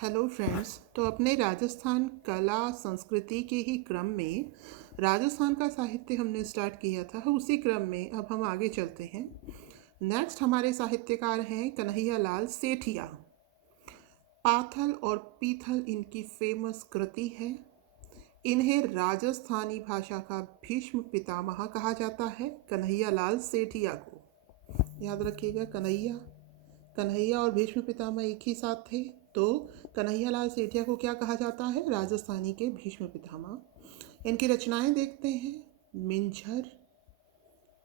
Hello friends. तो अपने राजस्थान कला संस्कृति के ही क्रम में राजस्थान का साहित्य हमने स्टार्ट किया था। उसी क्रम में अब हम आगे चलते हैं। नेक्स्ट हमारे साहित्यकार हैं कन्हैया लाल सेठिया। पाथल और पीथल इनकी फेमस कृति है। इन्हें राजस्थानी भाषा का भीष्म पितामह कहा जाता है, कन्हैया लाल सेठिया को। याद रखिएगा, कन्हैया कन्हैया और भीष्म पितामह एक ही साथ थे, तो कन्हैया लाल सेठिया को क्या कहा जाता है? राजस्थानी के भीष्म पितामह। इनकी रचनाएं देखते हैं। मिंझर,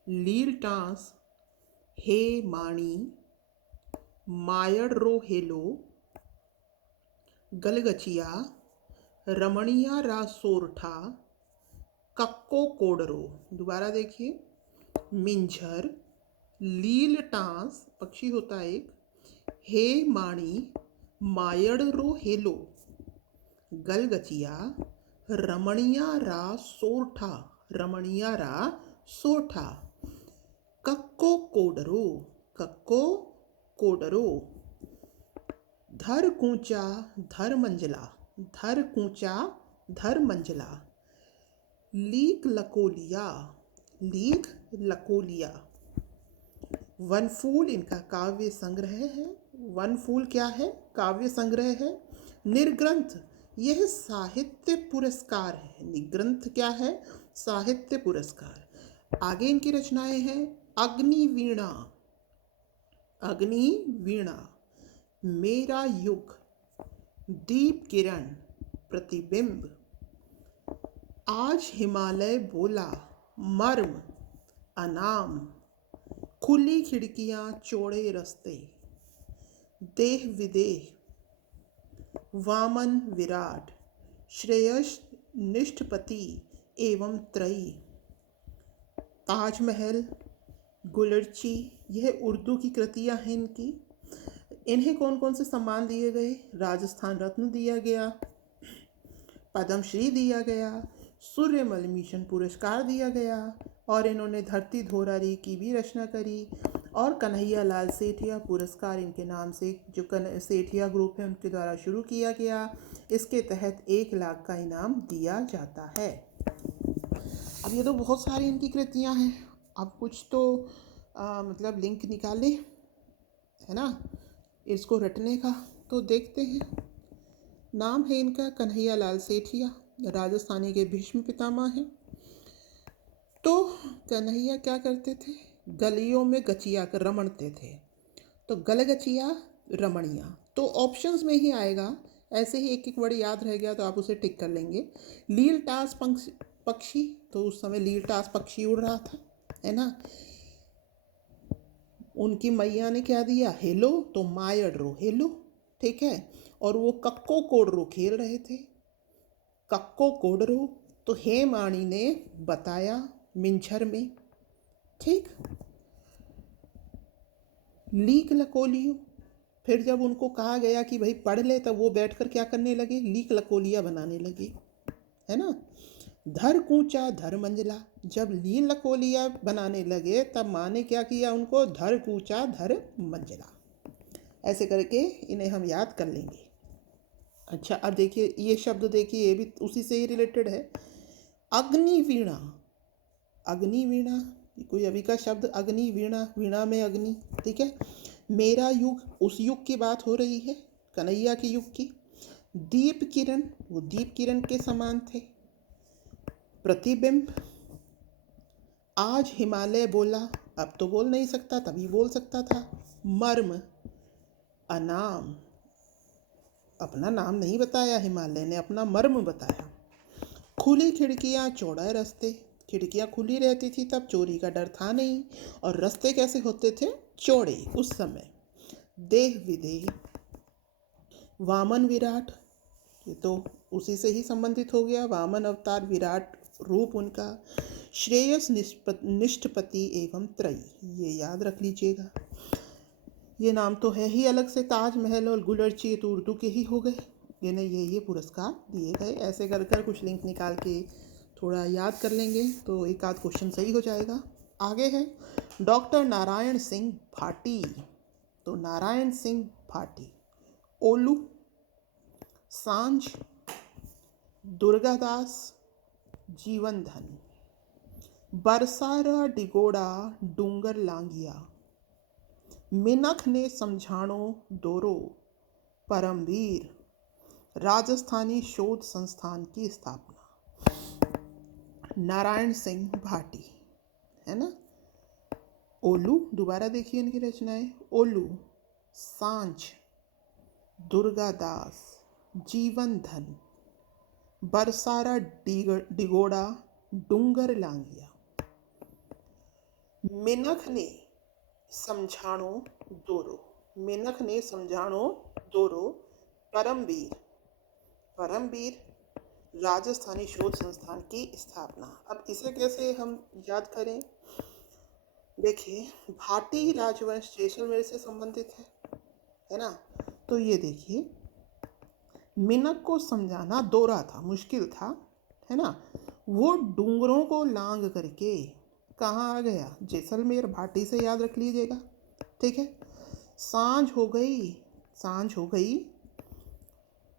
लील टांस, हे माणी, मायड़ रो हेलो, गलगचिया, रमणिया रा सोरठा, कक्को कोडरो। दोबारा देखिए, मिंझर, लील टांस पक्षी होता है एक, हे माणी, मायड़ रो हेलो, गलगचिया, रमणिया रा सोरठा, रमणिया रा सोठा, कक्को कोडरो, कक्को कोडरो, धर कूचा धर मंजला, धर कूचा धर मंजला, लीक लकोलिया, लीक लकोलिया। वनफूल इनका काव्य संग्रह है। वनफूल क्या है? काव्य संग्रह है। निर्ग्रंथ, यह साहित्य पुरस्कार है। निग्रंथ क्या है? साहित्य पुरस्कार। आगे इनकी रचनाएं हैं। अग्निवीणा, अग्निवीणा, मेरा युग, दीप किरण, प्रतिबिंब, आज हिमालय बोला, मर्म, अनाम, खुली खिड़कियां चौड़े रास्ते, देह विदेह, वामन विराट, श्रेयस निष्ठपति एवं त्रयी, ताजमहल, गुलर्ची। यह उर्दू की कृतियां हैं इनकी। इन्हें कौन कौन से सम्मान दिए गए? राजस्थान रत्न दिया गया, पद्मश्री दिया गया, सूर्यमल मिशन पुरस्कार दिया गया, और इन्होंने धरती धोरारी की भी रचना करी। और कन्हैया लाल सेठिया पुरस्कार इनके नाम से, जो सेठिया ग्रुप है उनके द्वारा शुरू किया गया। इसके तहत 1 लाख का इनाम दिया जाता है। अब ये तो बहुत सारी इनकी कृतियां हैं। अब कुछ तो मतलब लिंक निकाले, है ना, इसको रटने का। तो देखते हैं। नाम है इनका कन्हैया लाल सेठिया, राजस्थानी के भीष्म पितामह हैं। तो कन्हैया क्या करते थे? गलियों में गचिया कर रमणते थे। तो गलगचिया, रमणिया, तो ऑप्शंस में ही आएगा। ऐसे ही एक एक वर्ड याद रह गया तो आप उसे टिक कर लेंगे। लील टास पक्षी, तो उस समय लील टास पक्षी उड़ रहा था, है ना। उनकी मैया ने क्या दिया? हेलो, तो मायड़ रो हेलो, ठीक है। और वो कक्को कोडरो खेल रहे थे, कक्को कोडरो। तो हे माणी ने बताया मिंझर में, ठीक। लीक लकोलियो, फिर जब उनको कहा गया कि भाई पढ़ ले, तब वो बैठकर क्या करने लगे? लीक लकोलिया बनाने लगे, है ना। धर कूचा धर मंजला, जब लील लकोलिया बनाने लगे तब माँ ने क्या किया? उनको धर कूचा धर मंजला। ऐसे करके इन्हें हम याद कर लेंगे। अच्छा, अब देखिए ये शब्द, देखिए ये भी उसी से ही रिलेटेड है। अग्निवीणा, अग्निवीणा कोई अभी का शब्द। अग्निवीणा, वीणा में अग्नि, ठीक है। मेरा युग, उस युग की बात हो रही है, कन्हैया के युग की। दीप किरण, वो दीप किरण के समान थे। प्रतिबिंब, आज हिमालय बोला, अब तो बोल नहीं सकता, तभी बोल सकता था। मर्म, अनाम, अपना नाम नहीं बताया हिमालय ने, अपना मर्म बताया। खुली खिड़कियां चौड़ा रास्ते, खिड़कियां खुली रहती थी तब, चोरी का डर था नहीं। और रास्ते कैसे होते थे? चौड़े उस समय। देह विदेह, वामन विराट, ये तो उसी से ही संबंधित हो गया। वामन अवतार, विराट रूप उनका। श्रेयस निष्ठपति एवं त्रयी, ये याद रख लीजिएगा। ये नाम तो है ही अलग से। ताजमहल और गुलर्ची, ये तो उर्दू के ही हो गए। इन्हें ये पुरस्कार दिए गए। ऐसे कर कर कुछ लिंक निकाल के थोड़ा याद कर लेंगे तो एक आध क्वेश्चन सही हो जाएगा। आगे है डॉक्टर नारायण सिंह भाटी। तो नारायण सिंह भाटी, ओलू, सांझ, दुर्गादास, जीवन धन, बरसारा डिगोड़ा डूंगर लांगिया, मिनख ने समझाणो दोरो, परमवीर, राजस्थानी शोध संस्थान की स्थापना। नारायण सिंह भाटी, है ना। ओलू, दोबारा देखिए इनकी रचनाएं। ओलू, सांझ, दुर्गादास, जीवन धन, बरसारा डिगोड़ा डूंगर लांगिया, मिनख ने समझाणो दोरो, मिनख ने समझाणो दोरो, परमवीर, परमवीर, राजस्थानी शोध संस्थान की स्थापना। अब इसे कैसे हम याद करें? देखिए, भाटी राजवंश जैसलमेर से संबंधित है ना। तो ये देखिए, मिनख को समझाना दोरा था, मुश्किल था, है ना। वो डूंगरों को लांग करके कहाँ आ गया? जैसलमेर। भाटी से याद रख लीजिएगा, ठीक है। सांझ हो गई, सांझ हो गई,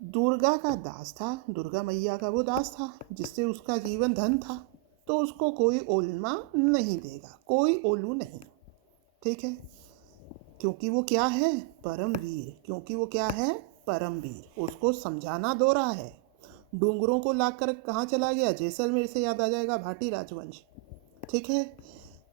दुर्गा का दास था, दुर्गा मैया का वो दास था जिससे उसका जीवन धन था, तो उसको कोई ओलमा नहीं देगा, कोई ओलू नहीं, ठीक है। क्योंकि वो क्या है? परमवीर। क्योंकि वो क्या है? परमवीर। उसको समझाना दो रहा है। डूंगरों को लाकर कहाँ चला गया? जैसलमेर से याद आ जाएगा भाटी राजवंश, ठीक है।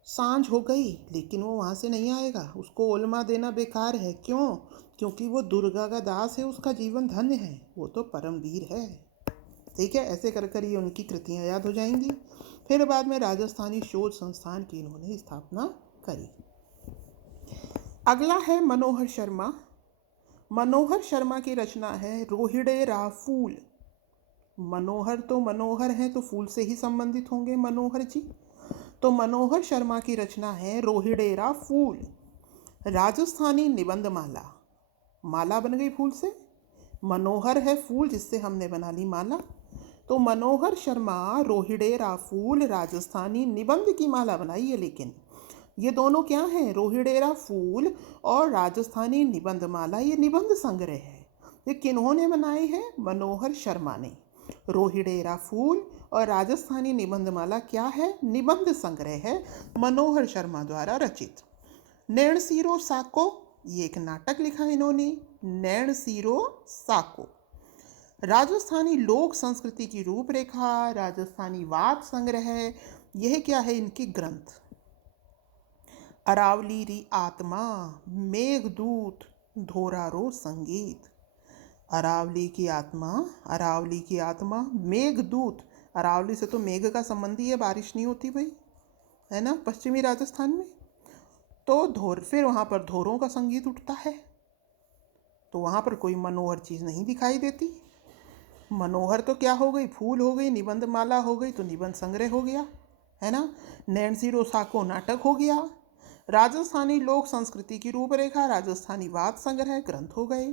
सांझ हो गई, लेकिन वो वहाँ से नहीं आएगा, उसको ओलमा देना बेकार है। क्यों? क्योंकि वो दुर्गा का दास है, उसका जीवन धन्य है, वो तो परमवीर है, ठीक है। ऐसे कर कर ये उनकी कृतियाँ याद हो जाएंगी। फिर बाद में राजस्थानी शोध संस्थान की इन्होंने स्थापना करी। अगला है मनोहर शर्मा। मनोहर शर्मा की रचना है रोहिड़े रा फूल। मनोहर तो मनोहर हैं, तो फूल से ही संबंधित होंगे मनोहर जी। तो मनोहर शर्मा की रचना है रोहिड़ेरा फूल। राजस्थानी निबंध माला, माला बन गई फूल से, मनोहर है फूल जिससे हमने बना ली माला। तो मनोहर शर्मा रोहिड़ेरा फूल राजस्थानी निबंध की माला बनाई है। लेकिन ये दोनों क्या हैं? रोहिड़ेरा फूल और राजस्थानी निबंध माला, ये निबंध संग्रह है। ये किन्होंने बनाए हैं? मनोहर शर्मा ने। रोहिड़ेरा फूल और राजस्थानी निबंध माला क्या है? निबंध संग्रह है, मनोहर शर्मा द्वारा रचित। नैण सीरो साको, ये एक नाटक लिखा है इन्होंने, नैण सीरो साको। राजस्थानी लोक संस्कृति की रूपरेखा, राजस्थानी वाद संग्रह, यह क्या है? इनकी ग्रंथ। अरावली री आत्मा, मेघदूत, धोरारो संगीत। अरावली की आत्मा, अरावली की आत्मा, मेघदूत। अरावली से तो मेघ का संबंध ही है, बारिश नहीं होती भाई, है ना, पश्चिमी राजस्थान में। तो फिर वहाँ पर धोरों का संगीत उठता है, तो वहाँ पर कोई मनोहर चीज़ नहीं दिखाई देती। मनोहर तो क्या हो गई? फूल हो गई, निबंध माला हो गई, तो निबंध संग्रह हो गया, है ना। नैण सीरो साको नाटक हो गया। राजस्थानी लोक संस्कृति की रूपरेखा, राजस्थानी वाद संग्रह, ग्रंथ हो गए।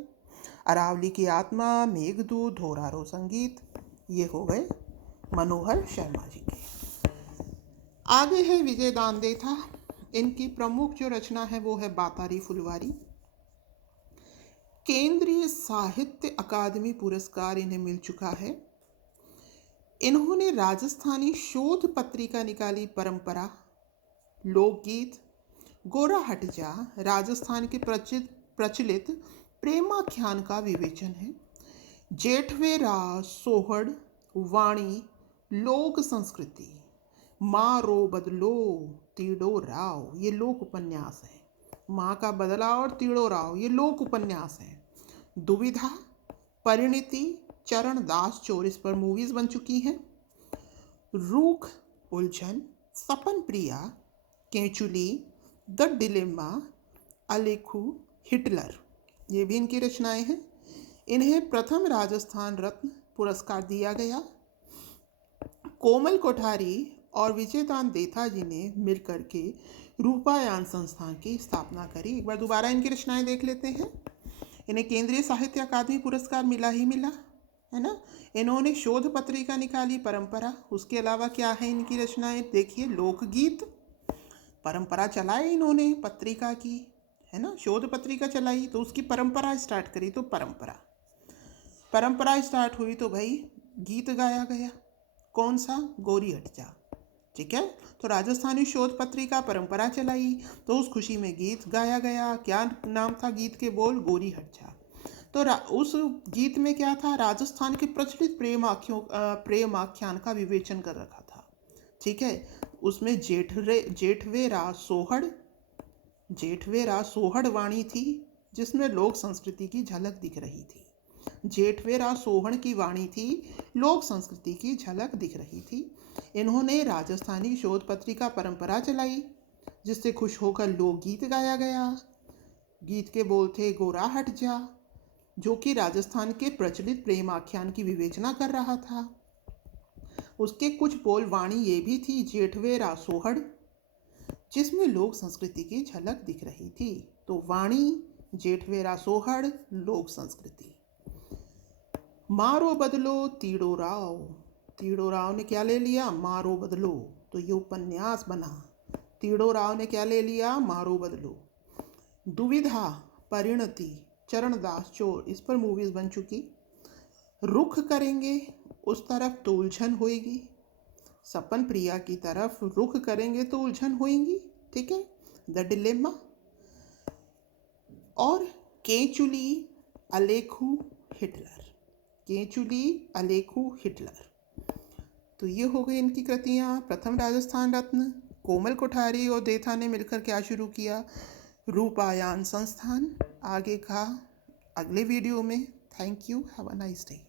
अरावली की आत्मा, मेघदूत, धोरारो संगीत, ये हो गए मनोहर शर्मा जी के। आगे है विजय दानदेथा। इनकी प्रमुख जो रचना है वो है बातारी फुलवारी। केंद्रीय साहित्य अकादमी पुरस्कार इन्हें मिल चुका है। इन्होंने राजस्थानी शोध पत्रिका निकाली, परंपरा, लोकगीत, गोरा हट जा, राजस्थान के प्रचलित प्रेमाख्यान का विवेचन है। जेठवे राज, सोहड़, वाणी, लोक संस्कृति, माँ रो बदलो, तीड़ो राव, ये लोक उपन्यास है। माँ का बदला और तीड़ो राव, ये लोक उपन्यास है। दुविधा, परिणति, चरण दास चोर, इस पर मूवीज बन चुकी हैं। रूख, उलझन, सपन प्रिया, केंचुली, द डिलेमा, अलेखू, हिटलर, ये भी इनकी रचनाएं हैं। इन्हें प्रथम राजस्थान रत्न पुरस्कार दिया गया। कोमल कोठारी और विजयदान देथा जी ने मिलकर के रूपायन संस्थान की स्थापना करी। एक बार दोबारा इनकी रचनाएं देख लेते हैं। इन्हें केंद्रीय साहित्य अकादमी पुरस्कार मिला ही मिला, है ना। इन्होंने शोध पत्रिका निकाली, परंपरा। उसके अलावा क्या है इनकी रचनाएं? देखिए, लोकगीत, परंपरा चलाई इन्होंने पत्रिका की, है ना, शोध पत्रिका चलाई तो उसकी परंपरा स्टार्ट करी, तो परंपरा। परंपरा स्टार्ट हुई तो भाई गीत गाया गया। कौन सा? गोरी हट जा। ठीक है, तो राजस्थानी शोध पत्रिका परंपरा चलाई तो उस खुशी में गीत गाया गया। क्या नाम था गीत के? बोल, गोरी हट जा। तो उस गीत में क्या था? राजस्थान के प्रचलित प्रेम आख्यान का विवेचन कर रखा था। ठीक है, उसमें जेठवेरा सोहड़ वाणी थी, जिसमें लोक संस्कृति की झलक दिख रही थी। जेठवेरा सोहण की वाणी थी, लोक संस्कृति की झलक दिख रही थी। इन्होंने राजस्थानी शोध पत्रिका परंपरा चलाई, जिससे खुश होकर लोकगीत गाया गया। गीत के बोल थे गोरा हट जा, जो कि राजस्थान के प्रचलित प्रेम आख्यान की विवेचना कर रहा था। उसके कुछ बोल वाणी ये भी थी, जेठवेरा सोहड़, जिसमें लोक संस्कृति की झलक दिख रही थी। तो वाणी, जेठवेरा सोहड़, लोक संस्कृति। मारो बदलो तीड़ो राव। तीड़ो राव ने क्या ले लिया? मारो बदलो। तो ये उपन्यास बना। तीड़ो राव ने क्या ले लिया? मारो बदलो। दुविधा, परिणति, चरणदास चोर, इस पर मूवीज बन चुकी। रुख करेंगे उस तरफ तो उलझन होएगी। सपन प्रिया की तरफ रुख करेंगे तो उलझन होएगी। ठीक है, द डिलेमा। और केचुली अलेखू हिटलर। केचुली अलेखू हिटलर। तो ये हो गई इनकी कृतियाँ। प्रथम राजस्थान रत्न। कोमल कोठारी और देथा ने मिलकर क्या शुरू किया? रूपायन संस्थान। आगे का अगले वीडियो में। Thank you, have a nice day.